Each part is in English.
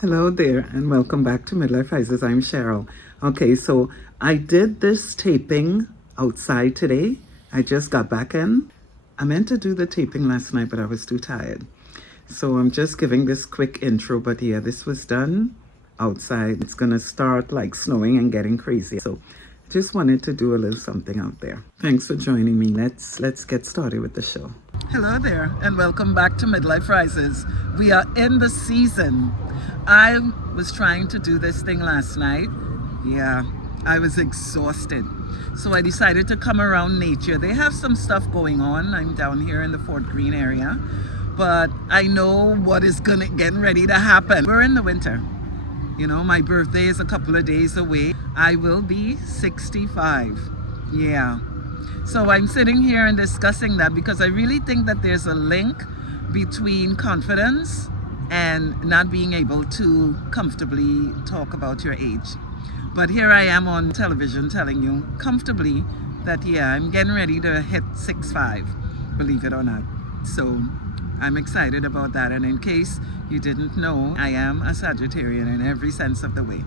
Hello there, and welcome back to Midlife Rises. I'm Cheryl. Okay, so I did this taping outside today. I just got back in. I meant to do the taping last night, but I was too tired. So I'm just giving this quick intro, but yeah, this was done outside. It's gonna start like snowing and getting crazy. So just wanted to do a little something out there. Thanks for joining me. Let's get started with the show. Hello there, and welcome back to Midlife Rises. We are in the season. I was trying to do this thing last night. Yeah, I was exhausted. So I decided to come around nature. They have some stuff going on. I'm down here in the Fort Greene area, but I know what is getting ready to happen. We're in the winter. You know, my birthday is a couple of days away. I will be 65. Yeah. So I'm sitting here and discussing that because I really think that there's a link between confidence and not being able to comfortably talk about your age. But here I am on television telling you comfortably that, yeah, I'm getting ready to hit 6'5", believe it or not. So I'm excited about that. And in case you didn't know, I am a Sagittarian in every sense of the way.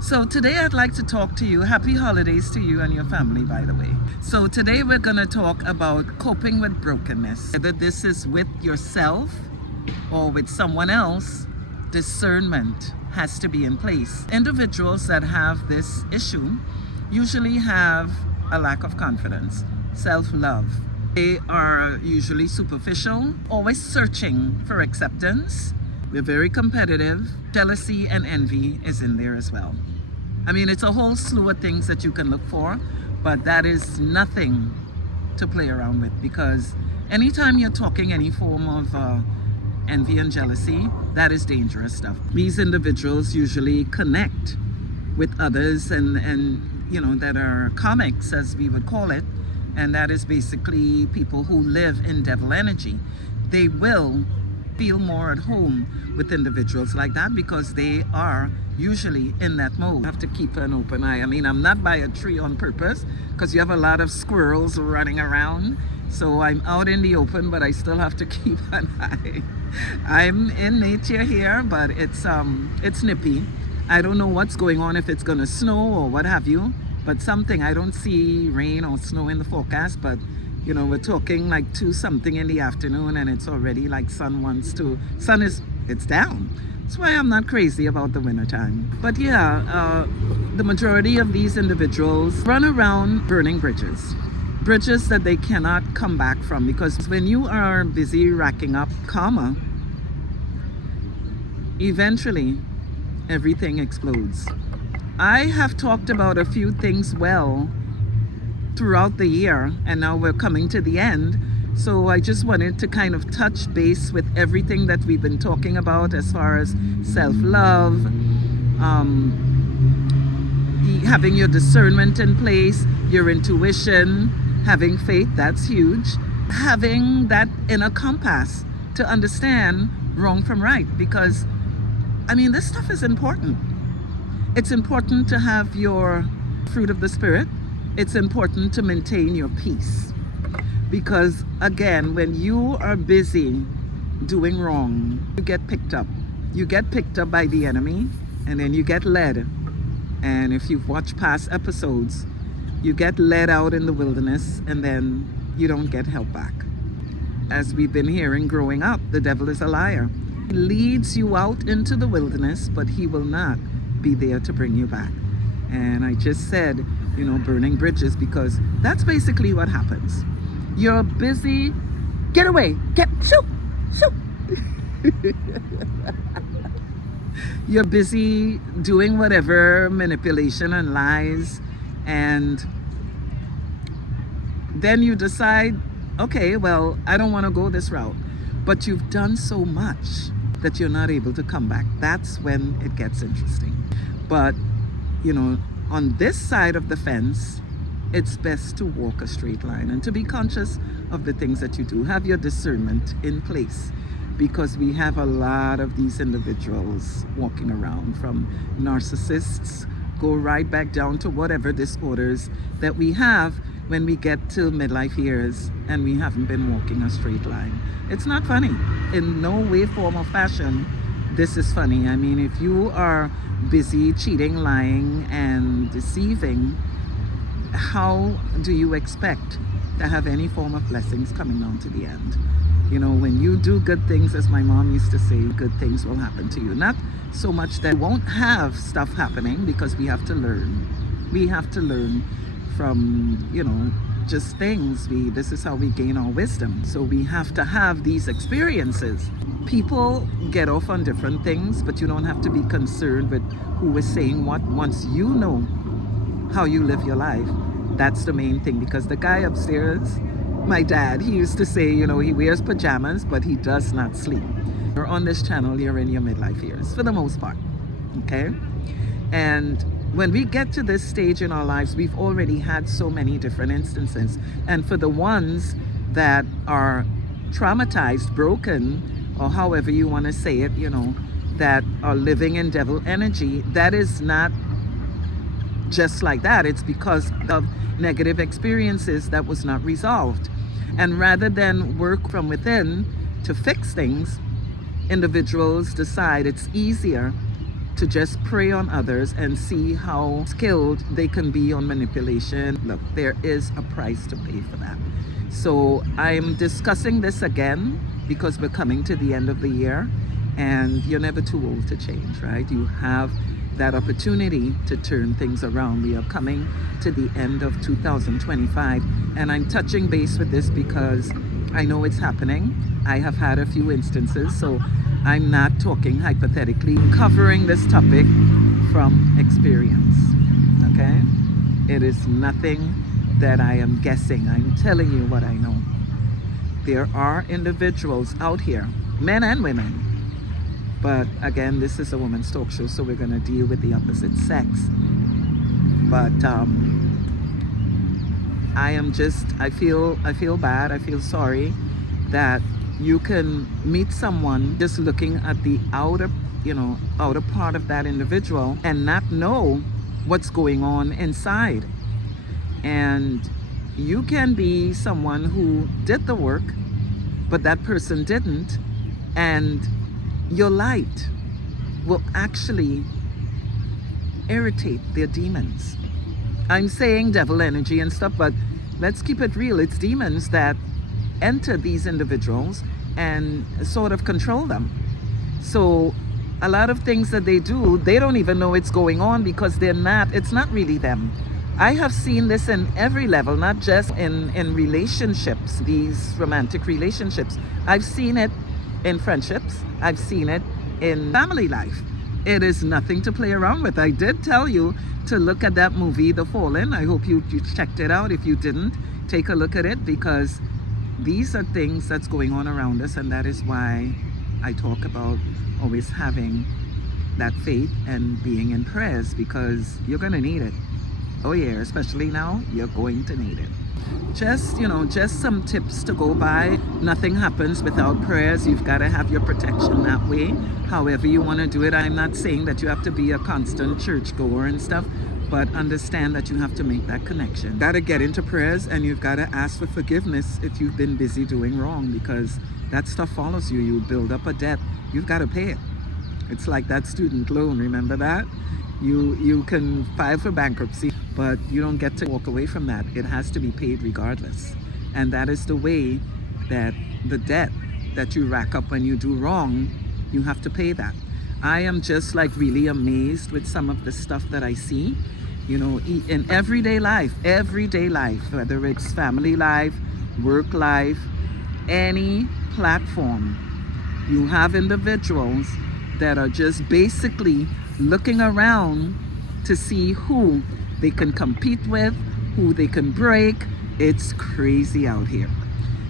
So today I'd like to talk to you. Happy holidays to you and your family, by the way. So today we're going to talk about coping with brokenness. Whether this is with yourself or with someone else, discernment has to be in place. Individuals that have this issue usually have a lack of confidence, self-love. They are usually superficial, always searching for acceptance. They're very competitive. Jealousy and envy is in there as well. I mean, it's a whole slew of things that you can look for, but that is nothing to play around with, because anytime you're talking any form of envy and jealousy, that is dangerous stuff. These individuals usually connect with others and you know, that are comics, as we would call it, and that is basically people who live in devil energy. They will feel more at home with individuals like that because they are usually in that mode. You have to keep an open eye. I mean, I'm not by a tree on purpose because you have a lot of squirrels running around. So I'm out in the open, but I still have to keep an eye. I'm in nature here, but it's nippy. I don't know what's going on, if it's gonna snow or what have you, but something. I don't see rain or snow in the forecast, but you know, we're talking like 2 something in the afternoon and it's already like it's down. That's why I'm not crazy about the wintertime. But yeah, the majority of these individuals run around burning bridges that they cannot come back from, because when you are busy racking up karma, eventually everything explodes. I have talked about a few things throughout the year, and now we're coming to the end. So I just wanted to kind of touch base with everything that we've been talking about as far as self-love, having your discernment in place, your intuition, having faith, that's huge. Having that inner compass to understand wrong from right, because I mean, this stuff is important. It's important to have your fruit of the spirit. It's important to maintain your peace, because again, when you are busy doing wrong, you get picked up. You get picked up by the enemy, and then you get led. And if you've watched past episodes, you get led out in the wilderness and then you don't get help back. As we've been hearing growing up, the devil is a liar. He leads you out into the wilderness, but he will not be there to bring you back. And I just said, you know, burning bridges, because that's basically what happens. You're busy, get away, shoot. You're busy doing whatever manipulation and lies, and then you decide, okay, well, I don't want to go this route. But you've done so much that you're not able to come back. That's when it gets interesting. But, you know, on this side of the fence, it's best to walk a straight line and to be conscious of the things that you do. Have your discernment in place, because we have a lot of these individuals walking around, from narcissists, go right back down to whatever disorders that we have when we get to midlife years and we haven't been walking a straight line. It's not funny. In no way, form, or fashion this is funny. I mean, if you are busy cheating, lying, and deceiving, how do you expect to have any form of blessings coming down to the end? You know, when you do good things, as my mom used to say, good things will happen to you. Not so much that we won't have stuff happening, because we have to learn. We have to learn from, you know, just things. This is how we gain our wisdom. So we have to have these experiences. People get off on different things, but you don't have to be concerned with who is saying what. Once you know how you live your life, that's the main thing. Because the guy upstairs, my dad, he used to say, you know, he wears pajamas, but he does not sleep. You're on this channel, you're in your midlife years, for the most part, okay? And when we get to this stage in our lives, we've already had so many different instances. And for the ones that are traumatized, broken, or however you want to say it, you know, that are living in devil energy, that is not just like that. It's because of negative experiences that was not resolved. And rather than work from within to fix things, individuals decide it's easier to just prey on others and see how skilled they can be on manipulation. Look, there is a price to pay for that. So I'm discussing this again because we're coming to the end of the year, and you're never too old to change, right? You have that opportunity to turn things around. We are coming to the end of 2025, and I'm touching base with this because I know it's happening. I have had a few instances, so I'm not talking hypothetically, covering this topic from experience, okay? It is nothing that I am guessing. I'm telling you what I know. There are individuals out here, men and women, but again, this is a woman's talk show, so we're going to deal with the opposite sex. But I feel bad. I feel sorry that you can meet someone just looking at the outer part of that individual and not know what's going on inside. And you can be someone who did the work, but that person didn't, and your light will actually irritate their demons. I'm saying devil energy and stuff, but let's keep it real. It's demons that enter these individuals and sort of control them. So a lot of things that they do, they don't even know it's going on because it's not really them. I have seen this in every level, not just in relationships, these romantic relationships. I've seen it in friendships. I've seen it in family life. It is nothing to play around with. I did tell you to look at that movie, The Fallen. I hope you checked it out. If you didn't, take a look at it, because these are things that's going on around us, and that is why I talk about always having that faith and being in prayers, because you're going to need it. Oh yeah, especially now, you're going to need it. Just some tips to go by. Nothing happens without prayers. You've got to have your protection that way, however you want to do it. I'm not saying that you have to be a constant churchgoer and stuff, but understand that you have to make that connection. Got to get into prayers, and you've got to ask for forgiveness if you've been busy doing wrong, because that stuff follows you. You build up a debt, you've got to pay it. It's like that student loan, remember that? You can file for bankruptcy, but you don't get to walk away from that. It has to be paid regardless. And that is the way that the debt that you rack up when you do wrong, you have to pay that. I am just like really amazed with some of the stuff that I see, in everyday life, whether it's family life, work life, any platform. You have individuals that are just basically looking around to see who they can compete with, who they can break. It's crazy out here.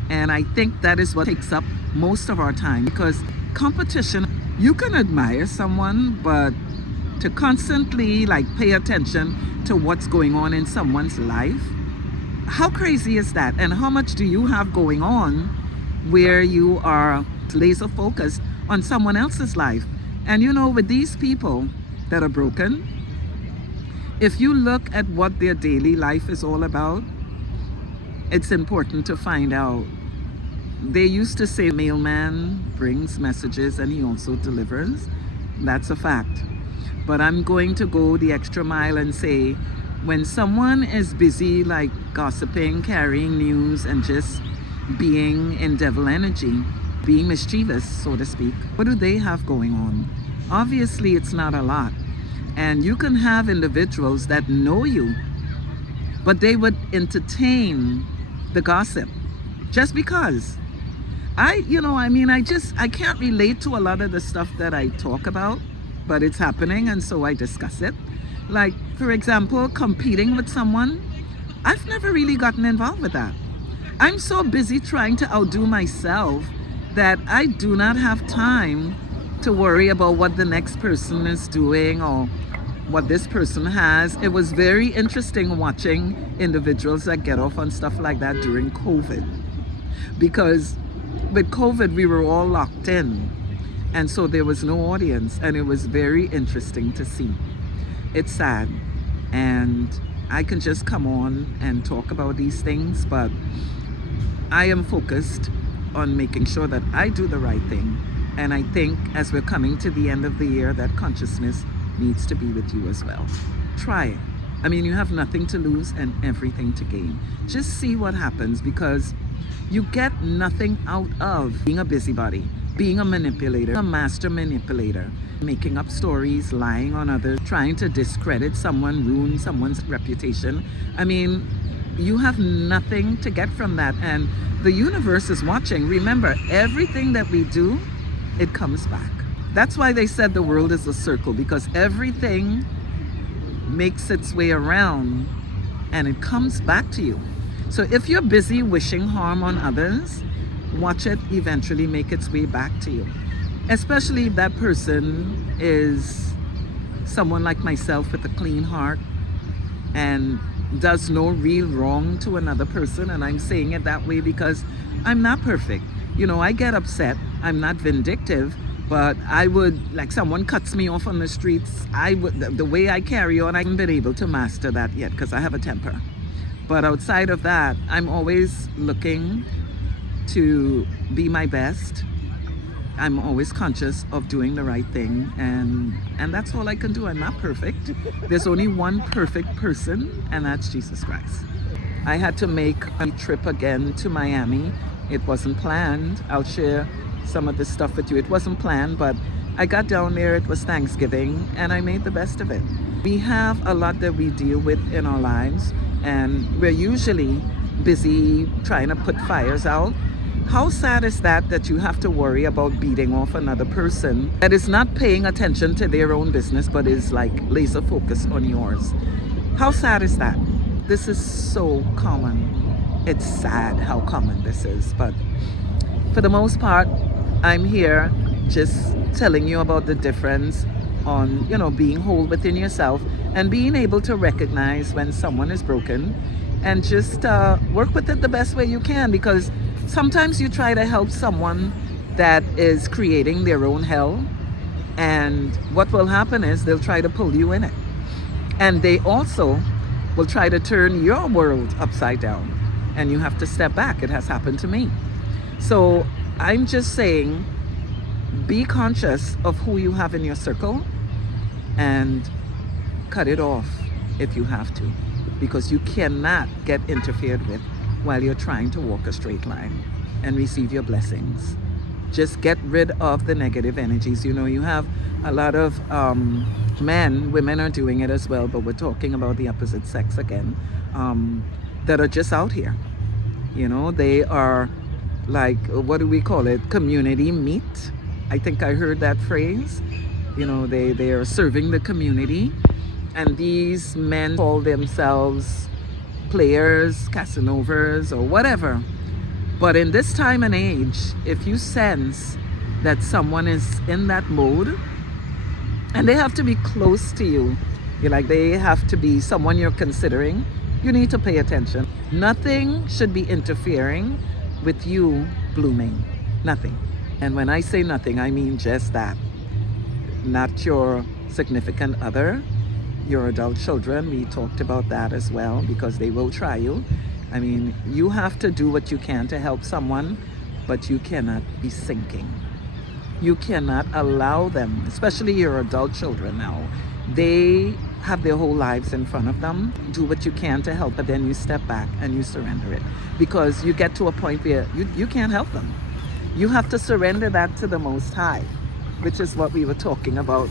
And I think that is what takes up most of our time, because competition, you can admire someone, but to constantly pay attention to what's going on in someone's life, how crazy is that? And how much do you have going on where you are laser focused on someone else's life? And with these people that are broken, if you look at what their daily life is all about, it's important to find out They used to say mailman brings messages and he also delivers. That's a fact. But I'm going to go the extra mile and say, when someone is busy like gossiping, carrying news, and just being in devil energy, being mischievous, so to speak, what do they have going on? Obviously, it's not a lot. And you can have individuals that know you, but they would entertain the gossip just because. I can't relate to a lot of the stuff that I talk about, but it's happening and so I discuss it. Like, for example, competing with someone. I've never really gotten involved with that. I'm so busy trying to outdo myself that I do not have time to worry about what the next person is doing or what this person has. It was very interesting watching individuals that get off on stuff like that during COVID. Because with COVID, we were all locked in. And so there was no audience. And it was very interesting to see. It's sad. And I can just come on and talk about these things. But I am focused on making sure that I do the right thing. And I think as we're coming to the end of the year, that consciousness needs to be with you as well. Try it. I mean, you have nothing to lose and everything to gain. Just see what happens, because you get nothing out of being a busybody, being a manipulator, a master manipulator, making up stories, lying on others, trying to discredit someone, ruin someone's reputation. I mean, you have nothing to get from that. And the universe is watching. Remember, everything that we do, it comes back. That's why they said the world is a circle, because everything makes its way around and it comes back to you. So if you're busy wishing harm on others, watch it eventually make its way back to you. Especially if that person is someone like myself with a clean heart and does no real wrong to another person. And I'm saying it that way because I'm not perfect. You know, I get upset. I'm not vindictive. But I would, like, someone cuts me off on the streets, the way I carry on, I haven't been able to master that yet because I have a temper. But outside of that, I'm always looking to be my best. I'm always conscious of doing the right thing, and that's all I can do. I'm not perfect. There's only one perfect person, and that's Jesus Christ. I had to make a trip again to Miami. It wasn't planned. I'll share some of this stuff with you. It wasn't planned, but I got down there. It was Thanksgiving and I made the best of it. We have a lot that we deal with in our lives, and we're usually busy trying to put fires out. How sad is that you have to worry about beating off another person that is not paying attention to their own business but is like laser focused on yours? How sad is that? This is so common. It's sad how common this is, but for the most part, I'm here just telling you about the difference on, being whole within yourself and being able to recognize when someone is broken and just work with it the best way you can, because sometimes you try to help someone that is creating their own hell, and what will happen is they'll try to pull you in it. And they also will try to turn your world upside down, and you have to step back. It has happened to me. So I'm just saying, be conscious of who you have in your circle and cut it off if you have to, because you cannot get interfered with while you're trying to walk a straight line and receive your blessings. Just get rid of the negative energies. You have a lot of women are doing it as well, but we're talking about the opposite sex again, that are just out here. They are like, what do we call it? Community meat. I think I heard that phrase. They are serving the community, and these men call themselves players, Casanovas, or whatever. But in this time and age, if you sense that someone is in that mode, and they have to be close to you, they have to be someone you're considering, you need to pay attention. Nothing should be interfering with you blooming. Nothing. And when I say nothing, I mean just that. Not your significant other, your adult children. We talked about that as well, because they will try you. I mean, you have to do what you can to help someone, but you cannot be sinking. You cannot allow them, especially your adult children now. They have their whole lives in front of them. Do what you can to help, but then you step back and you surrender it. Because you get to a point where you can't help them. You have to surrender that to the Most High, which is what we were talking about.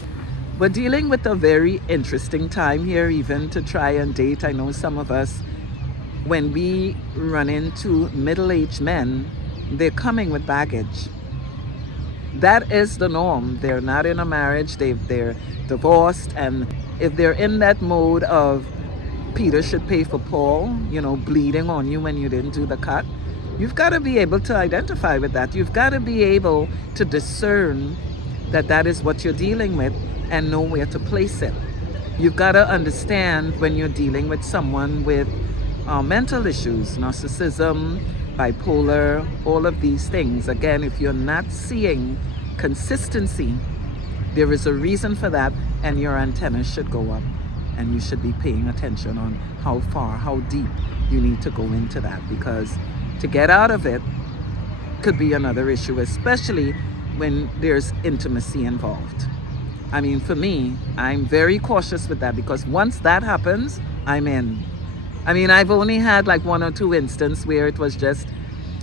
We're dealing with a very interesting time here, even to try and date. I know some of us, when we run into middle-aged men, they're coming with baggage. That is the norm. They're not in a marriage, they're divorced, and if they're in that mode of Peter should pay for Paul, bleeding on you when you didn't do the cut, you've got to be able to identify with that. You've got to be able to discern that that is what you're dealing with and know where to place it. You've got to understand when you're dealing with someone with mental issues, narcissism, bipolar, all of these things. Again, if you're not seeing consistency, there is a reason for that, and your antennas should go up, and you should be paying attention on how far, how deep you need to go into that, because to get out of it could be another issue, especially when there's intimacy involved. I mean, for me, I'm very cautious with that, because once that happens, I'm in. I mean, I've only had like 1 or 2 instances where it was just,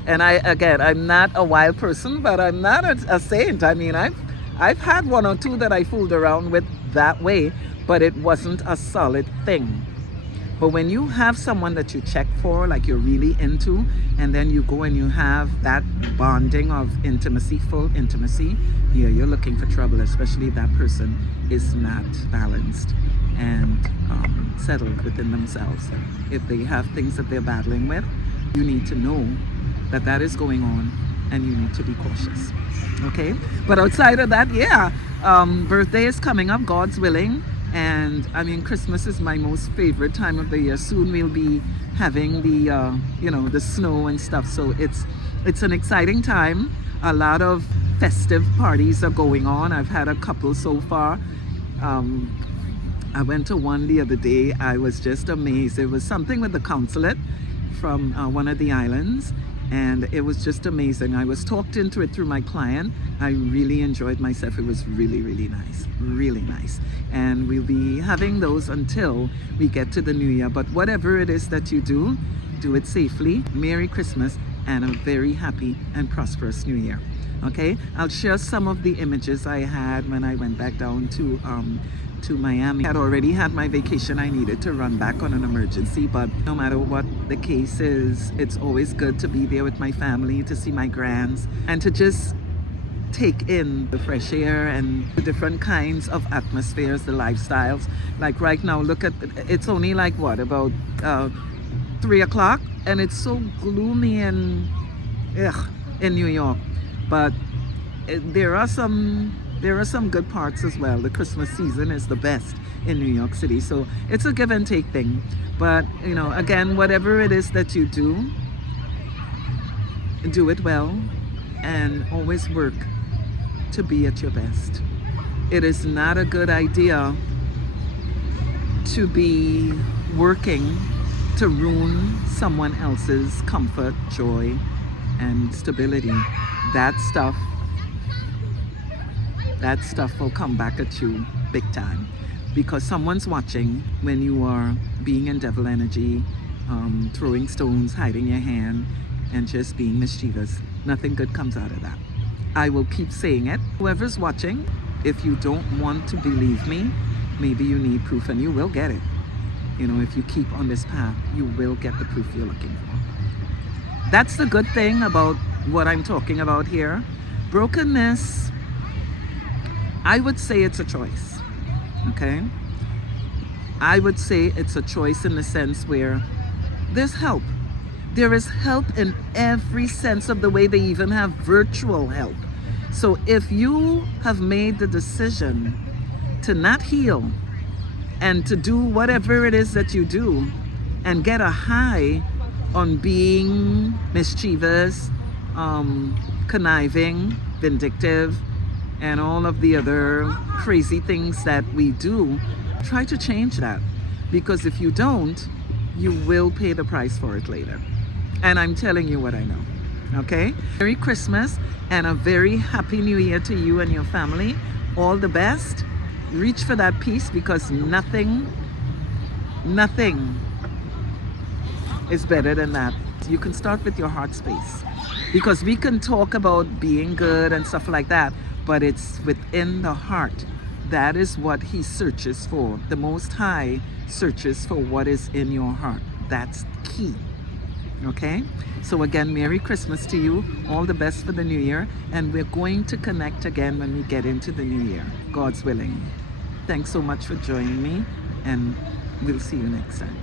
and I'm not a wild person, but I'm not a saint. I mean, I've had 1 or 2 that I fooled around with that way, but it wasn't a solid thing. But when you have someone that you check for, like you're really into, and then you go and you have that bonding of intimacy, full intimacy, yeah, you're looking for trouble, especially if that person is not balanced and settled within themselves. If they have things that they're battling with, you need to know that that is going on, and you need to be cautious. Okay? But outside of that, birthday is coming up, God's willing. And I mean, Christmas is my most favorite time of the year. Soon we'll be having the snow and stuff. So it's an exciting time. A lot of festive parties are going on. I've had a couple so far. I went to one the other day. I was just amazed. It was something with the consulate from one of the islands, and it was just amazing. I was talked into it through my client. I really enjoyed myself. It was really, really nice, really nice. And we'll be having those until we get to the new year. But whatever it is that you do, do it safely. Merry Christmas and a very happy and prosperous new year. Okay, I'll share some of the images I had when I went back down to Miami. I had already had my vacation. I needed to run back on an emergency, but no matter what the case is, it's always good to be there with my family, to see my grands, and to just take in the fresh air and the different kinds of atmospheres, the lifestyles. Like right now, look at, it's only like what, about 3 o'clock, and it's so gloomy and in New York. But there are some good parts as well. The Christmas season is the best in New York City. So it's a give and take thing. But, again, whatever it is that you do it well and always work to be at your best. It is not a good idea to be working to ruin someone else's comfort, joy, and stability. That stuff will come back at you big time, because someone's watching when you are being in devil energy, throwing stones, hiding your hand, and just being mischievous. Nothing good comes out of that. I will keep saying it. Whoever's watching, if you don't want to believe me, maybe you need proof, and you will get it. If you keep on this path, you will get the proof you're looking for. That's the good thing about what I'm talking about here. Brokenness, I would say it's a choice, okay? I would say it's a choice in the sense where there's help. There is help in every sense of the way. They even have virtual help. So if you have made the decision to not heal and to do whatever it is that you do and get a high on being mischievous, conniving, vindictive, and all of the other crazy things that we do, try to change that. Because if you don't, you will pay the price for it later. And I'm telling you what I know. Okay? Merry Christmas and a very happy new year to you and your family. All the best. Reach for that peace because nothing is better than that. You can start with your heart space because we can talk about being good and stuff like that, but it's within the heart. That is what he searches for. The Most High searches for what is in your heart. That's key. Okay? So again, Merry Christmas to you. All the best for the new year. And we're going to connect again when we get into the new year. God's willing. Thanks so much for joining me. And we'll see you next time.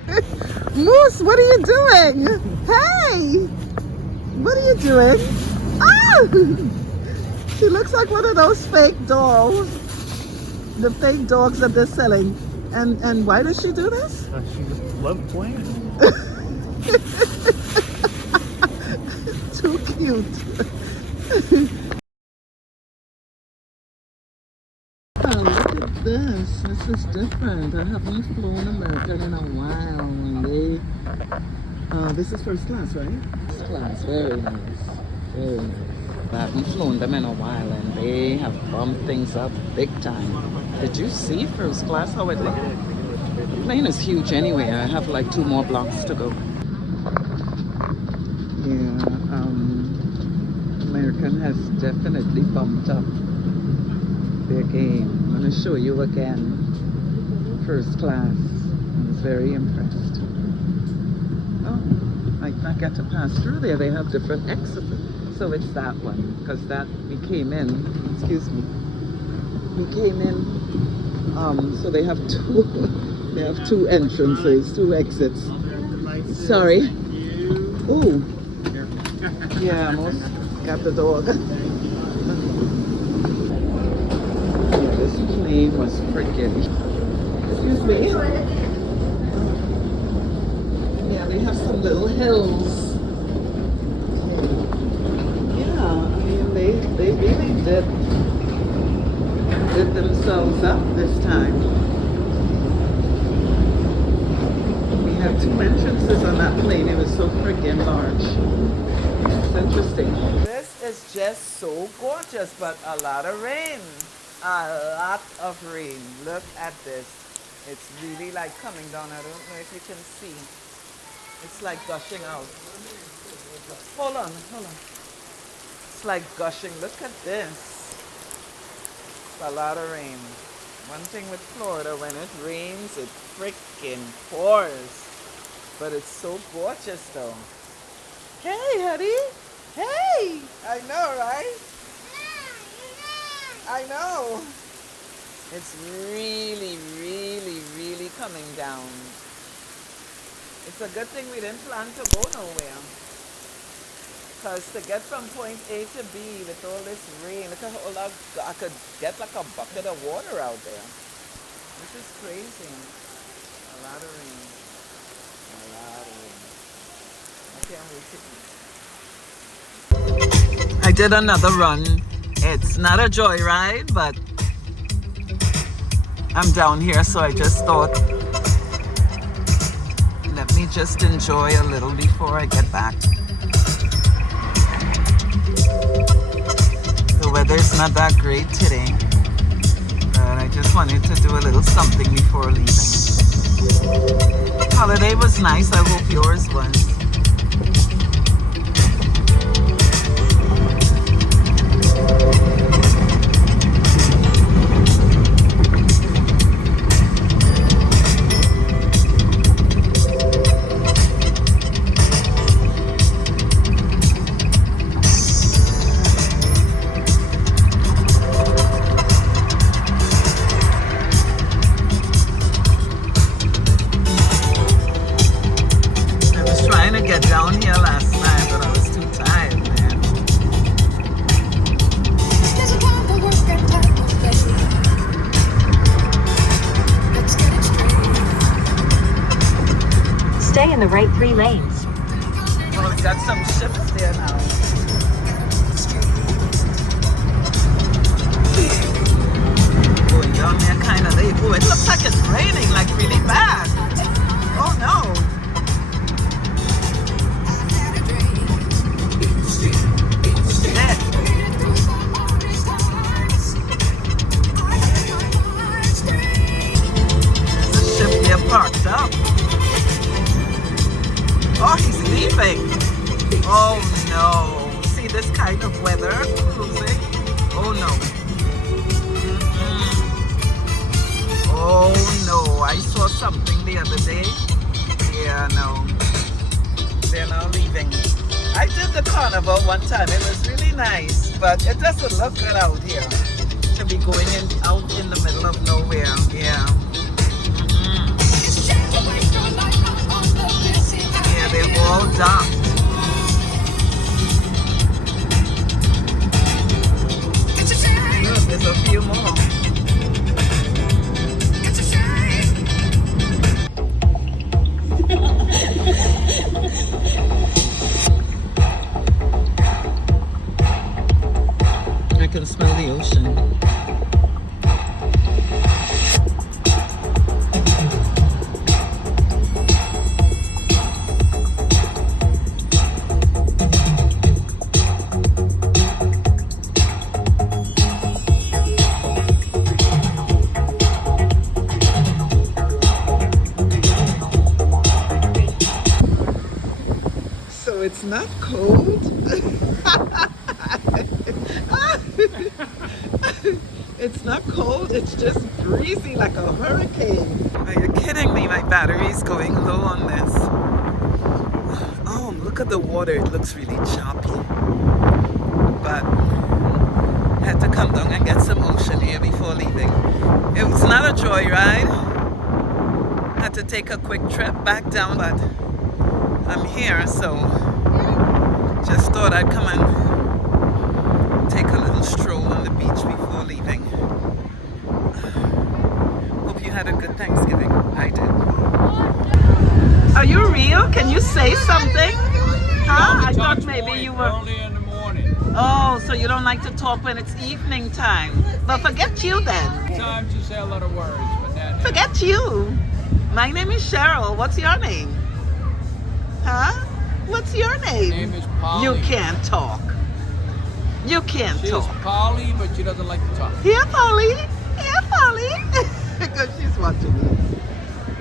Moose, what are you doing? Hey! What are you doing? Ah! She looks like one of those fake dolls. The fake dogs that they're selling. And why does she do this? She just loved playing. Too cute. Oh, look at this. This is different. I haven't flown American in a while. And this is first class, right? First class. Very nice. Very nice. I haven't flown them in a while and they have bumped things up big time. Did you see first class how it looked? The plane is huge anyway. I have like 2 more blocks to go. Yeah, American has definitely bumped up their game. I'm going to show you again. First class. I was very impressed. Oh, I get to pass through there. They have different exits. So it's that one, because that we came in, excuse me, we came in, so they have two entrances, 2 exits. Sorry. Oh, yeah, almost got the dog. Yeah, this plane was freaking, excuse me. Yeah, they have some little hills. They really did themselves up this time. We had 2 entrances on that plane. It was so freaking large. It's interesting. This is just so gorgeous, but a lot of rain. A lot of rain. Look at this. It's really like coming down. I don't know if you can see. It's like gushing out. Hold on. It's like gushing. Look at this. It's a lot of rain. One thing with Florida, when it rains, it freaking pours. But it's so gorgeous though. Hey, honey. Hey! I know, right? I know. It's really, really, really coming down. It's a good thing we didn't plan to go nowhere. Because to get from point A to B with all this rain, look at all I could get like a bucket of water out there. This is crazy. A lot of rain. A lot of rain. I can't wait to eat. I did another run. It's not a joyride, but I'm down here, so I just thought, let me just enjoy a little before I get back. The weather's not that great today, but I just wanted to do a little something before leaving. Holiday was nice. I hope yours was. Stay in the right 3 lanes. Oh, we got some ships there now. Going down there kind of late. Oh, it looks like it's raining, like really bad. Oh no. Oh, he's leaving. Oh no. See this kind of weather cruising? Oh no. Mm-mm. Oh no. I saw something the other day. Yeah, no. They're now leaving. I did the carnival one time. It was really nice, but it doesn't look good out here to be going out in the middle of nowhere. Yeah. Mm-mm. Yeah, they're all dark. Look, there's a few more. I can smell the ocean. So it's not cold? It's not cold, it's just breezy like a hurricane. Are you kidding me? My battery's going low on this. Oh, look at the water. It looks really choppy. But I had to come down and get some ocean air before leaving. It was not a joyride. Had to take a quick trip back down, but I'm here, so just thought I'd come and take a little stroll on the beach before leaving. Hope you had a good Thanksgiving. I did. Are you real? Can you say something? Huh? I thought maybe you were... Early in the morning. Oh, so you don't like to talk when it's evening time. But forget you then. Time to say a lot of words, but that... Forget you. My name is Cheryl. What's your name? Huh? What's your name? Her name is Polly. You can't talk. You can't She is talk. Polly, but she doesn't like to talk. Here, Polly. Here, Polly. Because she's watching me.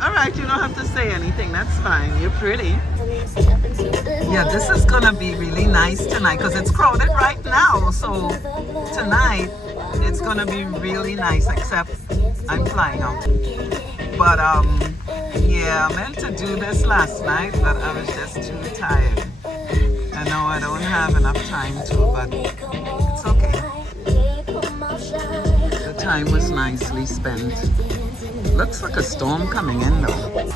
All right, you don't have to say anything. That's fine. You're pretty. Yeah, this is going to be really nice tonight because it's crowded right now. So tonight, it's going to be really nice, except I'm flying out. But, yeah, I meant to do this last night, but I was just too tired. I know I don't have enough time to, but it's okay. The time was nicely spent. Looks like a storm coming in though.